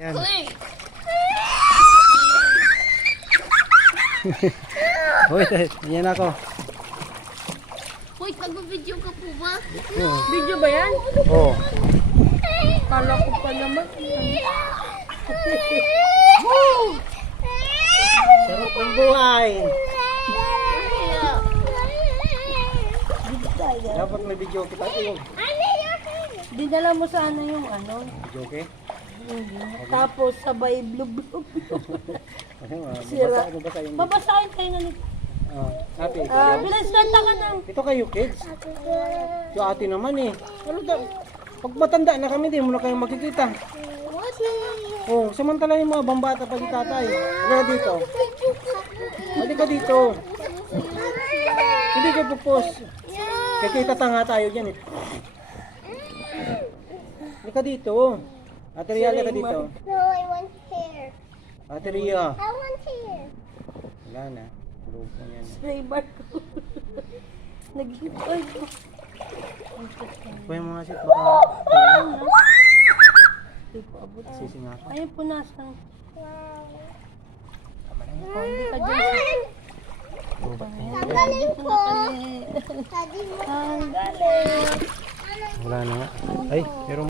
Yan. Hoy, yan ako. Hoy, nag-video ka po ba? Oo. Video ba yan? Oh. Kala ko pa naman. Sarap ng buhay. Dapat may video kita. Dinala mo sana yung ano. Video okay? Tapos sabay blub-blub. Sira. Mabasa yun. Babasahin kayo na nito. Ate, Bilas kanta ka na. ito kayo kids. Yung ate naman eh. Ano daw? Pag matanda na kami, di mo na kayo makikita. Oh, samantala yung mga bambata pa di tatay. Ano ka dito? Hindi ka dito. Hindi ka pupos. Kikita tanga tayo dyan eh. Hindi ka dito. Ate Ria, ka dito. No, I want hair. Ate Ria. I want hair. Wala na. Loob mo yan. Spray bar ko. Nag-hipay ko. Kuya mga sit, baka Hindi ko abot. sisinga ka. Ayun po nasa. Hindi ka dyan. Tanggalin ko. Tanggalin. Tadi mo. Tanggalin. Wala na nga. Ay, pero